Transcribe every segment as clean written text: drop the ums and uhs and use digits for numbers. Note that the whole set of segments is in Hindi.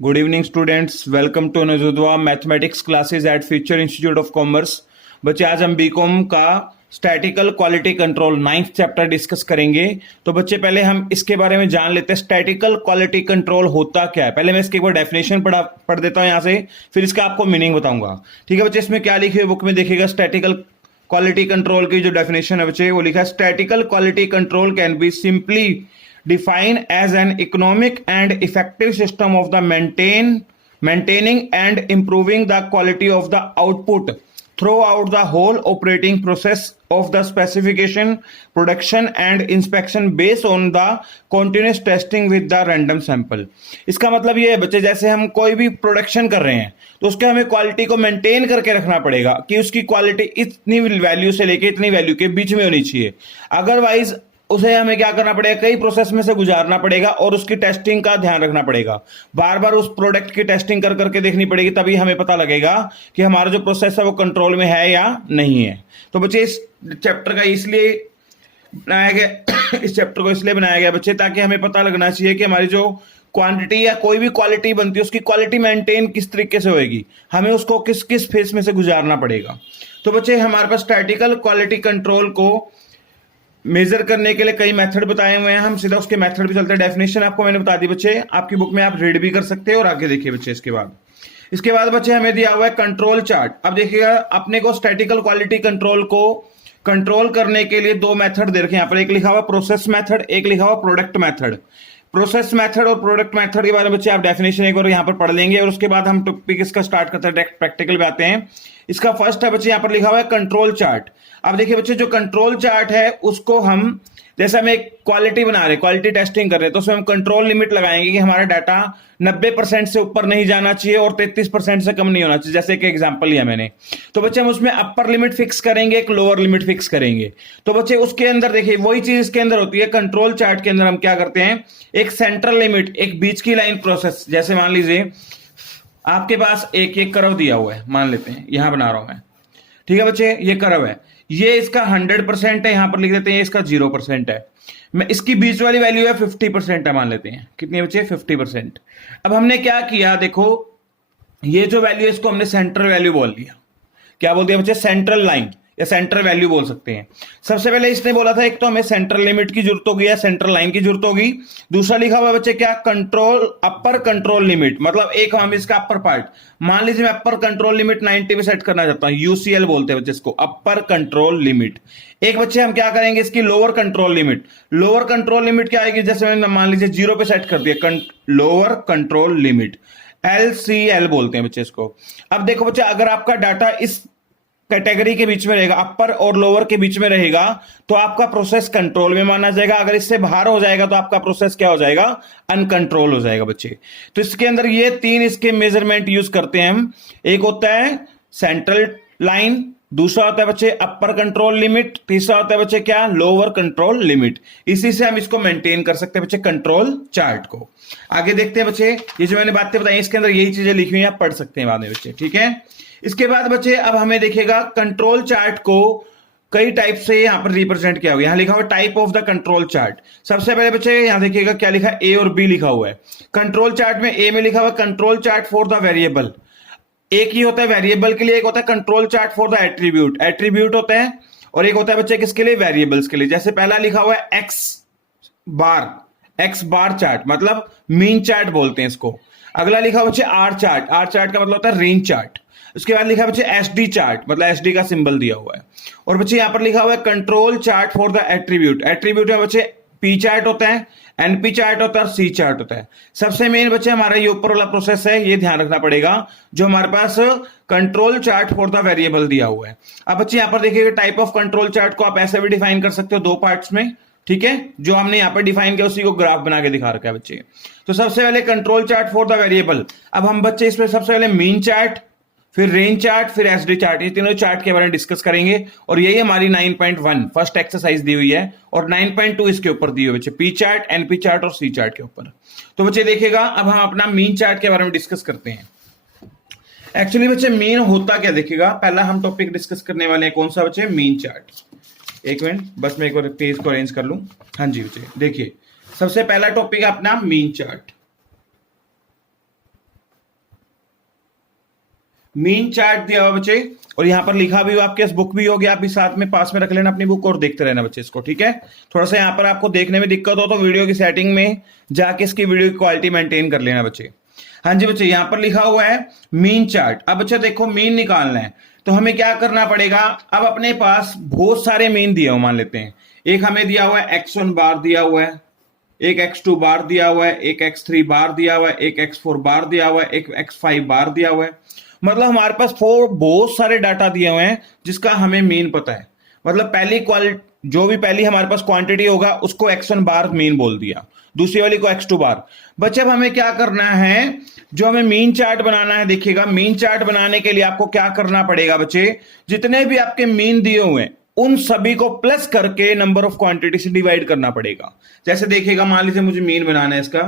Good evening, students. Welcome to Nazudwa mathematics classes eight future institute of commerce. बच्चे आज हम बीकॉम का statistical quality control 9th chapter discuss करेंगे। तो बच्चे पहले हम इसके बारे में जान लेते हैं स्टैटिकल क्वालिटी कंट्रोल होता क्या है। पहले मैं इसकी एक बार डेफिनेशन पढ़ देता हूं यहां से, फिर इसका आपको मीनिंग बताऊंगा। ठीक है बच्चे, इसमें क्या लिखे हुए बुक में देखिएगा। स्टैटिकल क्वालिटी कंट्रोल की जो डेफिनेशन है बच्चे वो लिखा है, statistical quality control can be simply defined as an economic and effective system of the maintaining and improving the quality of the output throughout the whole operating process of the specification, production and inspection based on the continuous testing with the random sample। इसका मतलब ये है बच्चे, जैसे हम कोई भी प्रोडक्शन कर रहे हैं तो उसके हमें क्वालिटी को मेंटेन करके रखना पड़ेगा कि उसकी क्वालिटी इतनी वैल्यू से लेके इतनी वैल्यू के बीच में होनी चाहिए। अदरवाइज उसे हमें क्या करना पड़ेगा, कई प्रोसेस में से गुजारना पड़ेगा और उसकी टेस्टिंग का ध्यान रखना पड़ेगा। बार बार उस प्रोडक्ट की टेस्टिंग कर करके देखनी पड़ेगी, तभी हमें पता लगेगा कि हमारा जो प्रोसेस है वो कंट्रोल में है या नहीं है। तो बच्चे इस चैप्टर का इसलिए बनाया गया इस चैप्टर को इसलिए बनाया गया बच्चे, ताकि हमें पता लगना चाहिए कि हमारी जो क्वांटिटी या कोई भी क्वालिटी बनती है उसकी क्वालिटी मेंटेन किस तरीके से होगी, हमें उसको किस किस फेस में से गुजारना पड़ेगा। तो बच्चे हमारे पास स्टैटिकल क्वालिटी कंट्रोल को मेजर करने के लिए कई मेथड बताए हुए हैं। हम सीधा उसके मेथड पे चलते हैं। डेफिनेशन आपको मैंने बता दी बच्चे, आपकी बुक में आप रीड भी कर सकते हैं और आगे देखिए बच्चे। इसके बाद बच्चे हमें दिया हुआ है कंट्रोल चार्ट। अब देखिएगा, अपने को स्टैटिकल क्वालिटी कंट्रोल को कंट्रोल करने के लिए दो मेथड दे रखे हैं यहाँ पर। एक लिखा हुआ प्रोसेस मेथड, एक लिखा हुआ प्रोडक्ट मेथड। प्रोसेस मेथड और प्रोडक्ट मेथड के बारे में बच्चे आप डेफिनेशन एक बार यहाँ पर पढ़ लेंगे और उसके बाद हम टॉपिक इसका स्टार्ट करते हैं, डायरेक्ट प्रैक्टिकल पे आते हैं। इसका फर्स्ट है बच्चे, यहाँ पर लिखा हुआ है कंट्रोल चार्ट। अब देखिए बच्चे, जो कंट्रोल चार्ट है उसको हम, जैसे हम एक क्वालिटी बना रहे, क्वालिटी टेस्टिंग कर रहे हैं, तो उसमें हम कंट्रोल लिमिट लगाएंगे कि हमारा डाटा 90% से ऊपर नहीं जाना चाहिए और 33% से कम नहीं होना चाहिए। जैसे कि एग्जांपल लिया मैंने, तो बच्चे हम उसमें अपर लिमिट फिक्स करेंगे, एक लोअर लिमिट फिक्स करेंगे। तो बच्चे उसके अंदर देखिए वही चीज इसके अंदर होती है। कंट्रोल चार्ट के अंदर हम क्या करते हैं, एक सेंट्रल लिमिट, एक बीच की लाइन प्रोसेस। जैसे मान लीजिए आपके पास एक कर्व दिया हुआ है, मान लेते हैं यहां बना रहा हूं मैं। ठीक है बच्चे, ये कर्व है, ये इसका 100% है, यहां पर लिख देते हैं इसका 0% है। मैं इसकी बीच वाली वैल्यू है 50% है, मान लेते हैं। कितनी बच्चे, 50%। अब हमने क्या किया, देखो ये जो वैल्यू है इसको हमने सेंट्रल वैल्यू बोल दिया। क्या बोल दिया बच्चे, सेंट्रल लाइन या सेंट्रल वैल्यू बोल सकते हैं। सबसे पहले इसने बोला था एक तो हमें सेंट्रल लिमिट की जरूरत होगी या सेंट्रल लाइन की जरूरत होगी। दूसरा लिखा हुआ बच्चे क्या, कंट्रोल अपर कंट्रोल लिमिट, मतलब एक हम इसका अपर पार्ट, मान लीजिए मैं अपर कंट्रोल लिमिट 90 पे सेट करना चाहता हूं, यूसीएल बोलते हैं बच्चे इसको, अपर कंट्रोल लिमिट। एक बच्चे हम क्या करेंगे, इसकी lower control limit. Lower control limit क्या आएगी, जैसे मैंने मान लीजिए 0 पे सेट कर दिया, लोअर कंट्रोल लिमिट, LCL बोलते हैं बच्चे इसको। अब देखो बच्चे, अगर आपका डाटा इस कैटेगरी के बीच में रहेगा, अपर और लोअर के बीच में रहेगा, तो आपका प्रोसेस कंट्रोल में माना जाएगा। अगर इससे बाहर हो जाएगा तो आपका प्रोसेस क्या हो जाएगा, अनकंट्रोल हो जाएगा बच्चे। तो इसके अंदर ये तीन इसके मेजरमेंट यूज करते हैं हम। एक होता है सेंट्रल लाइन, दूसरा होता है बच्चे अपर कंट्रोल लिमिट, तीसरा होता है बच्चे क्या, लोअर कंट्रोल लिमिट। इसी से हम इसको मेंटेन कर सकते हैं बच्चे, कंट्रोल चार्ट को। आगे देखते हैं बच्चे, ये जो मैंने बातें बताई इसके अंदर यही चीजें लिखी हुई हैं, आप पढ़ सकते हैं बाद में बच्चे। ठीक है, इसके बाद बच्चे अब हमें देखिएगा कंट्रोल चार्ट को कई टाइप से यहां पर रिप्रेजेंट किया हुआ है। यहां लिखा हुआ type of the control chart. सबसे पहले बच्चे यहां देखिएगा क्या लिखा है, ए और बी लिखा हुआ है। कंट्रोल चार्ट में ए में लिखा हुआ है control chart for the variable. एक ही होता है वेरिएबल के लिए, एक होता है control chart for the attribute, attribute होता है, और एक होता है बच्चे किसके लिए, वेरिएबल्स के लिए। जैसे पहला लिखा हुआ है एक्स बार चार्ट, मतलब मीन चार्ट बोलते हैं इसको। अगला लिखा हुआ बच्चे आर चार्ट, आर चार्ट का मतलब होता है रेंज चार्ट। उसके बाद लिखा है बच्चे एसडी चार्ट, मतलब एसडी का सिंबल दिया हुआ है। और बच्चे यहां पर लिखा हुआ है control chart for the attribute. Attribute में बच्चे पी चार्ट होता है, एनपी चार्ट होता है और सी चार्ट होता है। सबसे मेन बच्चे हमारा ये ऊपर वाला प्रोसेस है, ये ध्यान रखना पड़ेगा, जो हमारे पास control chart for the variable दिया हुआ है। अब बच्चे यहां पर देखिएगा टाइप ऑफ कंट्रोल चार्ट को आप ऐसे भी डिफाइन कर सकते हो, दो पार्ट्स में। ठीक है, जो हमने यहां पर डिफाइन किया उसी को ग्राफ बना के दिखा रखा है बच्चे। तो सबसे पहले control chart for the variable. अब हम बच्चे इसमें सबसे पहले मीन चार्ट, फिर रेंज चार्ट, फिर एसडी चार्ट, ये तीनों चार्ट के बारे में डिस्कस करेंगे। और यही हमारी 9.1 फर्स्ट एक्सरसाइज दी हुई है, और 9.2 इसके ऊपर दी हुई है बच्चे, पी चार्ट, एनपी चार्ट और सी चार्ट के ऊपर। तो बच्चे देखिएगा, अब हम अपना मीन चार्ट के बारे में डिस्कस करते हैं। एक्चुअली बच्चे मीन होता क्या, देखिएगा पहला हम टॉपिक डिस्कस करने वाले हैं, कौन सा बच्चे, मीन चार्ट। एक मिनट बस मैं एक बार पेज को अरेंज कर लूं। हाँ जी बच्चे देखिए, सबसे पहला टॉपिक है अपना मीन चार्ट। मीन चार्ट दिया हुआ बच्चे, और यहां पर लिखा भी हुआ, आपके बुक भी होगी, आप भी साथ में पास में रख लेना अपनी बुक और देखते रहना बच्चे इसको, ठीक है। थोड़ा सा यहां पर आपको देखने में दिक्कत हो तो वीडियो की सेटिंग में जाके इसकी वीडियो की क्वालिटी मेंटेन कर लेना बच्चे। हाँ जी बच्चे, यहां पर लिखा हुआ है मीन चार्ट। अब बच्चे देखो मीन निकालना है तो हमें क्या करना पड़ेगा, अब अपने पास बहुत सारे मीन दिए हो, मान लेते हैं एक हमें दिया हुआ है x1 बार दिया हुआ है, एक x2 बार दिया हुआ है, एक x3 बार दिया हुआ है, एक x4 बार दिया हुआ है, एक x5 बार दिया हुआ है। मतलब हमारे पास बहुत सारे डाटा दिए हुए हैं जिसका हमें मीन पता है। मतलब पहली क्वालिटी, जो भी पहली हमारे पास क्वांटिटी होगा उसको x1 बार मीन बोल दिया, दूसरी वाली को x2 बार। बच्चे अब हमें क्या करना है, जो हमें मीन चार्ट बनाना है, देखिएगा मीन चार्ट बनाने के लिए आपको क्या करना पड़ेगा बच्चे, जितने भी आपके मीन दिए हुए हैं उन सभी को प्लस करके नंबर ऑफ क्वांटिटी से डिवाइड करना पड़ेगा। जैसे देखिएगा, मान लीजिए मुझे मीन बनाना है इसका,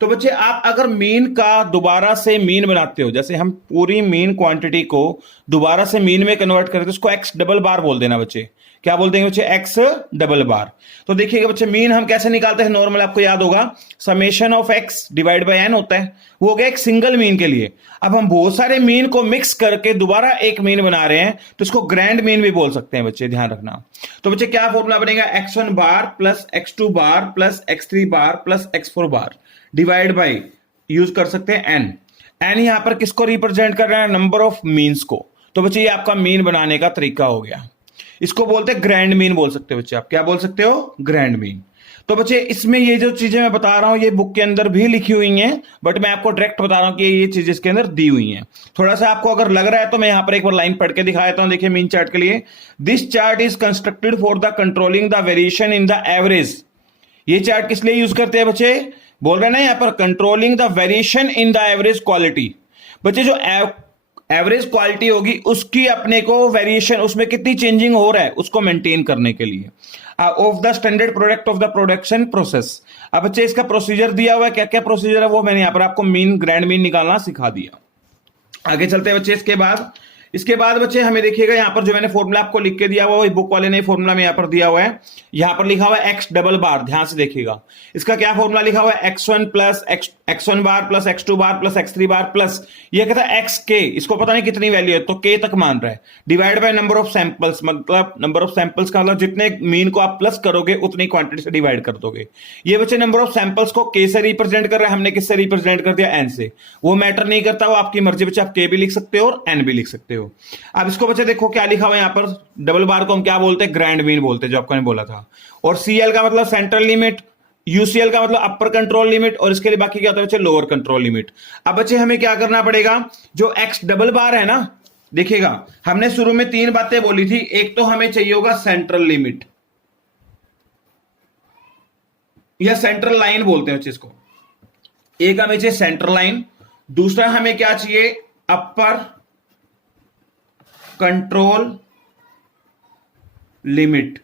तो बच्चे आप अगर मीन का दोबारा से मीन बनाते हो, जैसे हम पूरी मीन क्वांटिटी को दोबारा से मीन में कन्वर्ट करते हैं, उसको एक्स डबल बार बोल देना बच्चे। क्या बोल देंगे बच्चे, एक्स डबल बार। तो देखिएगा बच्चे मीन हम कैसे निकालते हैं, नॉर्मल आपको याद होगा summation of x divide by n होता है, वो हो गया एक सिंगल मीन के लिए। अब हम बहुत सारे मीन को मिक्स करके दोबारा एक मीन बना रहे हैं तो इसको ग्रैंड मीन भी बोल सकते हैं बच्चे, ध्यान रखना। तो बच्चे क्या फॉर्मूला बनेगा, x1 bar plus x2 bar plus x3 bar plus x4 bar divide by, use कर सकते हैं एन। एन यहां पर किसको रिप्रेजेंट कर रहा है, नंबर ऑफ मीन्स को। तो बच्चे ये आपका मीन बनाने का तरीका हो गया, इसको बोलते हैं ग्रैंड मीन बोल सकते हो बच्चे, आप क्या बोल सकते हो, ग्रैंड मीन। तो बच्चे इसमें ये जो चीजें मैं बता रहा हूं ये बुक के अंदर भी लिखी हुई हैं, बट मैं आपको डायरेक्ट बता रहा हूं कि ये चीजें इसके अंदर दी हुई हैं। थोड़ा सा आपको अगर लग रहा है तो मैं यहां पर एक बार लाइन पढ़ के दिखा देता हूं, देखिए मीन चार्ट के लिए, this chart is constructed for the controlling the variation in the average. ये चार्ट किस लिए यूज करते हैं बच्चे, बोल रहे हैं ना यहां पर controlling the variation in the average quality. बच्चे जो एवरेज क्वालिटी होगी उसकी अपने को वेरिएशन, उसमें कितनी चेंजिंग हो रहा है उसको मेंटेन करने के लिए, of the standard product of the production process. अब बच्चे इसका प्रोसीजर दिया हुआ है, क्या क्या प्रोसीजर है वो मैंने यहां पर आपको मीन ग्रैंड मीन निकालना सिखा दिया। आगे चलते हैं बच्चे, इसके बाद बच्चे हमें देखिएगा यहां पर जो मैंने फॉर्मूला आपको लिख के दिया हुआ है, बुक वाले ने फॉर्मूला में यहां पर दिया हुआ है, यहां पर लिखा हुआ है एक्स डबल बार, ध्यान से देखिएगा इसका क्या फॉर्मूला लिखा हुआ है, x1 प्लस x1 बार प्लस x2 बार प्लस x3 बार प्लस ये कहता है एक्स के, इसको पता नहीं कितनी वैल्यू है तो के तक मान रहा है, divide by number of samples, मतलब नंबर ऑफ सैंपल्स का मतलब जितने मीन को आप प्लस करोगे उतनी क्वांटिटी से डिवाइड कर दोगे। ये बच्चे नंबर ऑफ सैंपल्स को के से रिप्रेजेंट कर रहे हैं, हमने किससे रिप्रेजेंट कर दिया, एन से। वो मैटर नहीं करता, वो आपकी मर्जी बच्चे, आप के भी लिख सकते हो और एन भी लिख सकते हो। अब इसको बच्चे देखो क्या लिखा हुआ है यहां पर, डबल बार को हम क्या बोलते हैं, ग्रैंड मीन बोलते हैं, जो आपको मैंने बोला था। और सीएल का मतलब सेंट्रल लिमिट, यूसीएल का मतलब अपर कंट्रोल लिमिट, और इसके लिए बाकी क्या होता है बच्चे, लोअर कंट्रोल लिमिट। अब बच्चे हमें क्या करना पड़ेगा, जो एक्स डबल बार है ना, देखिएगा हमने शुरू में तीन बातें बोली थी, एक तो हमें चाहिए होगा सेंट्रल लिमिट या सेंट्रल लाइन बोलते हैं बच्चे इसको, एक हमें चाहिए सेंट्रल लाइन, दूसरा हमें क्या चाहिए, अपर कंट्रोल लिमिट,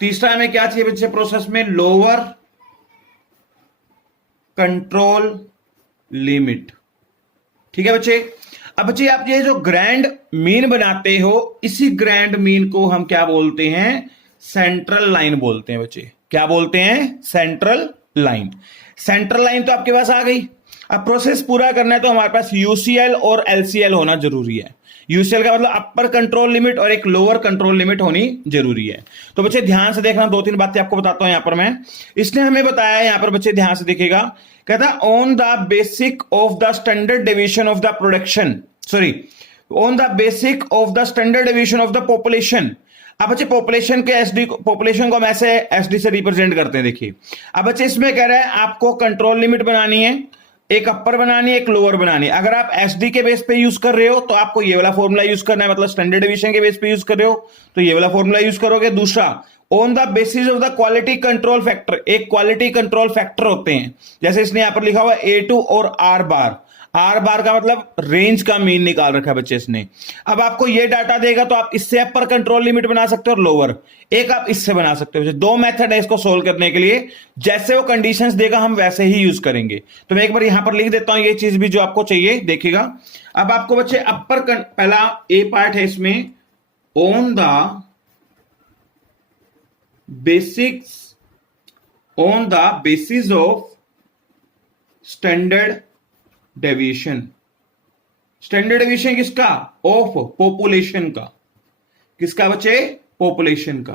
तीसरा हमें क्या चाहिए बच्चे प्रोसेस में, लोअर कंट्रोल लिमिट। ठीक है बच्चे। अब बच्चे आप ये जो ग्रैंड मीन बनाते हो, इसी ग्रैंड मीन को हम क्या बोलते हैं, सेंट्रल लाइन बोलते हैं बच्चे। क्या बोलते हैं, सेंट्रल लाइन। सेंट्रल लाइन तो आपके पास आ गई। अब प्रोसेस पूरा करना है तो हमारे पास यूसीएल और एलसीएल होना जरूरी है। यूसीएल का मतलब अपर कंट्रोल लिमिट और एक लोअर कंट्रोल लिमिट होनी जरूरी है। तो बच्चे ध्यान से देखना, दो तीन बातें आपको बताता हूं यहां पर मैं। इसने हमें बताया यहां पर बच्चे ध्यान से देखिएगा, कहता है on the basic of the standard deviation of the production, sorry on the basic of the standard deviation of the population. अब बच्चे पॉपुलेशन के एसडी, पॉपुलेशन को हम ऐसे एसडी से रिप्रेजेंट करते हैं। देखिए अब बच्चे इसमें कह रहे हैं आपको कंट्रोल लिमिट बनानी है, एक अपर बनानी है, एक लोअर बनानी है। अगर आप एसडी के बेस पे यूज कर रहे हो तो आपको ये वाला फॉर्मूला यूज करना है, मतलब स्टैंडर्ड डिवीजन के बेस पे यूज कर रहे हो तो ये वाला फॉर्मूला यूज करोगे। दूसरा on the basis of the quality control factor, एक क्वालिटी कंट्रोल फैक्टर होते हैं, जैसे इसने यहां पर लिखा हुआ A2 और आर बार। आर बार का मतलब रेंज का मीन निकाल रखा है बच्चे इसने। अब आपको ये डाटा देगा तो आप इससे अपर कंट्रोल लिमिट बना सकते हो और लोअर, एक आप इससे बना सकते हो। दो मेथड है इसको सोल्व करने के लिए, जैसे वो कंडीशंस देगा हम वैसे ही यूज करेंगे। तो मैं एक बार यहां पर लिख देता हूं ये चीज भी जो आपको चाहिए, देखिएगा। अब आपको बच्चे अपर पहला ए पार्ट है इसमें, on the basics, on the basis of standard deviation. Standard division किसका? ऑफ पॉपुलेशन का। किसका बच्चे? पॉपुलेशन का।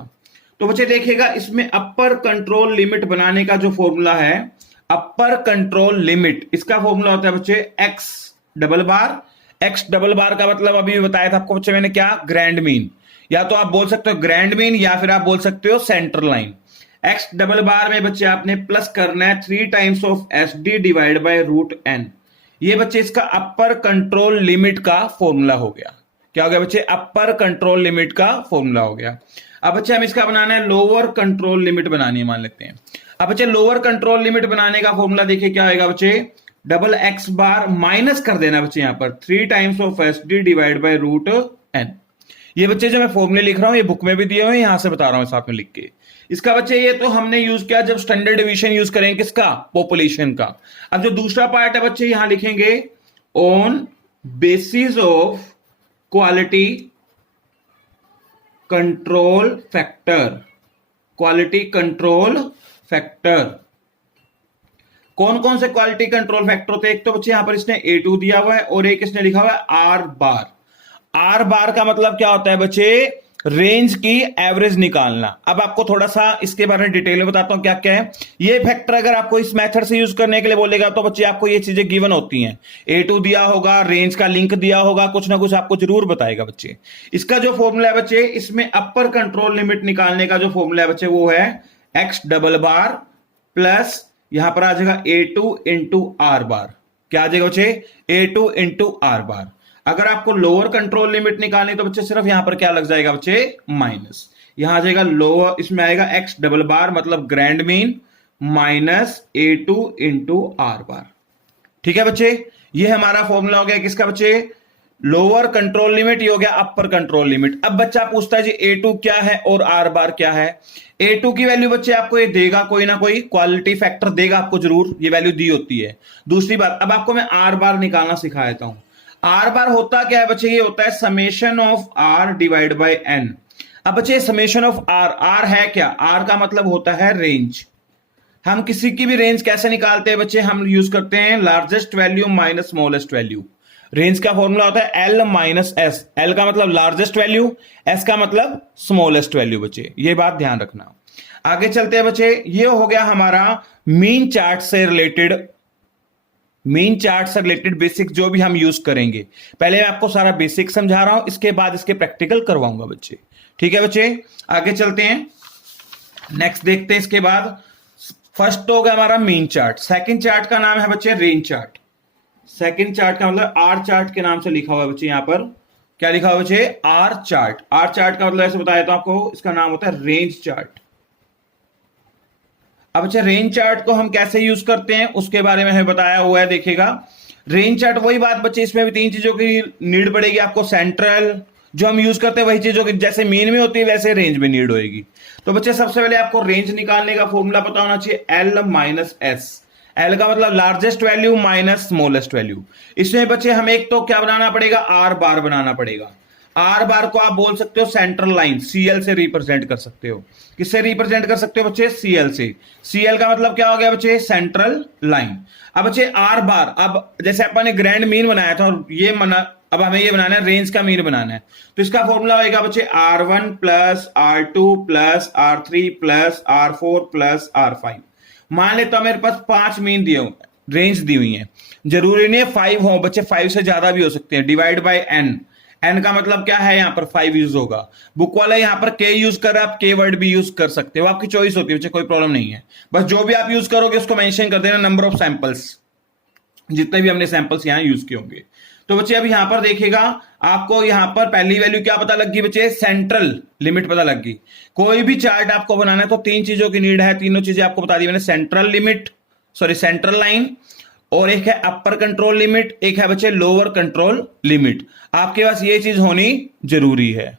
तो बच्चे देखिएगा इसमें अपर कंट्रोल लिमिट बनाने का जो फॉर्मूला है, अपर कंट्रोल लिमिट, इसका फॉर्मूला होता है बच्चे एक्स डबल बार। एक्स डबल बार का मतलब अभी बताया था आपको बच्चे मैंने क्या? ग्रैंड मीन, या तो आप बोल सकते हो ग्रैंड मीन या फिर आप बोल सकते हो centre line. X double bar में बच्चे आपने प्लस करना है 3 times of s d divide by root n. ये बच्चे इसका अपर कंट्रोल लिमिट का फॉर्मूला हो गया। क्या हो गया बच्चे? अपर कंट्रोल लिमिट का फॉर्मूला हो गया। अब बच्चे हम इसका बनाना है लोअर कंट्रोल लिमिट बनानी है, मान लेते हैं। अब बच्चे लोअर कंट्रोल लिमिट बनाने का फॉर्मूला देखिए क्या होगा बच्चे? डबल एक्स बार माइनस कर देना बच्चे यहां पर 3 times of s d divide by root n. ये बच्चे जो मैं फॉर्मूले लिख रहा हूं ये बुक में भी दिए हुए हैं, यहां से बता रहा हूं साथ में लिख के। इसका बच्चे ये तो हमने यूज किया जब स्टैंडर्ड डिवीजन यूज करेंगे किसका? पॉपुलेशन का। अब जो दूसरा पार्ट है बच्चे यहां लिखेंगे on basis of quality control factor. Quality control factor, कौन कौन से क्वालिटी कंट्रोल फैक्टर होते हैं? एक तो बच्चे यहां पर इसने A2 दिया हुआ है और एक इसने लिखा हुआ है आर बार। आर बार का मतलब क्या होता है बच्चे? रेंज की एवरेज निकालना। अब आपको थोड़ा सा इसके बारे में डिटेल में बताता हूं क्या क्या है। ये फैक्टर अगर आपको इस मेथड से यूज करने के लिए बोलेगा तो बच्चे आपको ये चीजें गिवन होती हैं। A2 दिया होगा, रेंज का लिंक दिया होगा, कुछ ना कुछ आपको जरूर बताएगा बच्चे। इसका जो फॉर्मूला है बच्चे, इसमें अपर कंट्रोल लिमिट निकालने का जो फॉर्मूला है बच्चे वो है एक्स डबल बार प्लस यहां पर आ जाएगा A2 इंटू आर बार। क्या आ जाएगा बच्चे? A2 इंटू आर बार। अगर आपको लोअर कंट्रोल लिमिट निकालनी तो बच्चे सिर्फ यहां पर क्या लग जाएगा बच्चे? माइनस। यहां आ जाएगा लोअर, इसमें आएगा एक्स डबल बार मतलब grand mean minus A2 into are बार। ठीक है बच्चे, ये हमारा फॉर्मूला हो गया किसका बच्चे? Lower control limit. ये हो गया अपर कंट्रोल लिमिट। अब बच्चा पूछता है जी A2 क्या है और आर बार क्या है? A2 की वैल्यू बच्चे आपको ये देगा, कोई ना कोई क्वालिटी फैक्टर देगा आपको जरूर, ये वैल्यू दी होती है। दूसरी बात, अब आपको मैं आर बार निकालना सिखा देता हूं। आर बार होता क्या है बच्चे? ये होता है summation of r divide by n. अब बच्चे समेशन ऑफ आर, आर है क्या? आर का मतलब होता है रेंज। हम किसी की भी रेंज कैसे निकालते हैं बच्चे? हम यूज करते हैं largest value minus smallest value. Range का फॉर्मूला होता है एल माइनस एस। एल का मतलब लार्जेस्ट वैल्यू, एस का मतलब स्मॉलेस्ट वैल्यू बच्चे, ये बात ध्यान रखना। आगे चलते हैं बच्चे, ये हो गया हमारा मीन चार्ट से रिलेटेड, मीन चार्ट से रिलेटेड बेसिक जो भी हम यूज करेंगे। पहले मैं आपको सारा बेसिक समझा रहा हूं, इसके बाद इसके प्रैक्टिकल करवाऊंगा बच्चे। ठीक है बच्चे, आगे चलते हैं, नेक्स्ट देखते हैं। इसके बाद फर्स्ट तो हो गया हमारा मीन चार्ट। सेकंड चार्ट का नाम है बच्चे रेंज चार्ट। सेकंड चार्ट का मतलब आर चार्ट के नाम से लिखा हुआ है बच्चे। यहां पर क्या लिखा हुआ बच्चे? Are chart. आर चार्ट का मतलब ऐसे बताया था आपको, इसका नाम होता है रेंज चार्ट। अब अच्छा रेंज चार्ट को हम कैसे यूज करते हैं उसके बारे में हमें बताया हुआ है। देखिएगा रेंज चार्ट, वही बात बच्चे, इसमें भी 3 चीजों की नीड पड़ेगी आपको। सेंट्रल जो हम यूज करते हैं वही चीजों की, जैसे मीन में होती है वैसे रेंज में नीड होगी। तो बच्चे सबसे पहले आपको रेंज निकालने का फॉर्मूला पता होना चाहिए, एल माइनस एस। एल का मतलब largest value minus smallest value. इसमें बच्चे हमें एक तो क्या बनाना पड़ेगा? आर बार बनाना पड़ेगा। आर बार को आप बोल सकते हो सेंट्रल लाइन, सीएल से रिप्रेजेंट कर सकते हो। किससे रिप्रेजेंट कर सकते हो बच्चे? सीएल से। सीएल का मतलब क्या हो गया बच्चे? Central line. अब बच्चे आर बार, अब जैसे अपन ने ग्रैंड मीन बनाया था और ये अब हमें ये बनाना है रेंज का मीन बनाना है, तो इसका फॉर्मूला होगा बच्चे R1 plus R2 plus R3 plus R4 plus R5। मान लेता हूं मेरे पास 5 मीन दिए हुए, रेंज दी हुई है, जरूरी नहीं है 5 हो बच्चे, 5 से ज्यादा भी हो सकते हैं। डिवाइड बाय एन, एन का मतलब क्या है? यहां पर 5 यूज होगा। बुक वाला यहां पर के यूज कर रहा है, आप के वर्ड भी यूज कर सकते हो, आपकी चॉइस होती है बच्चे, कोई प्रॉब्लम नहीं है। बस जो भी आप यूज करोगे उसको मेंशन कर देना, नंबर ऑफ सैंपल्स, जितने भी हमने सैंपल्स यहां यूज किए होंगे। तो बच्चे अब यहां पर देखिएगा आपको यहां पर पहली वैल्यू क्या पता लग गई बच्चे? सेंट्रल लिमिट पता लग गई। कोई भी चार्ट आपको बनाना है तो 3 चीजों की नीड है, तीनों चीजें आपको बता दी मैंने। Central limit, sorry central line, और एक है अपर कंट्रोल लिमिट, एक है बच्चे लोअर कंट्रोल लिमिट। आपके पास ये चीज होनी जरूरी है।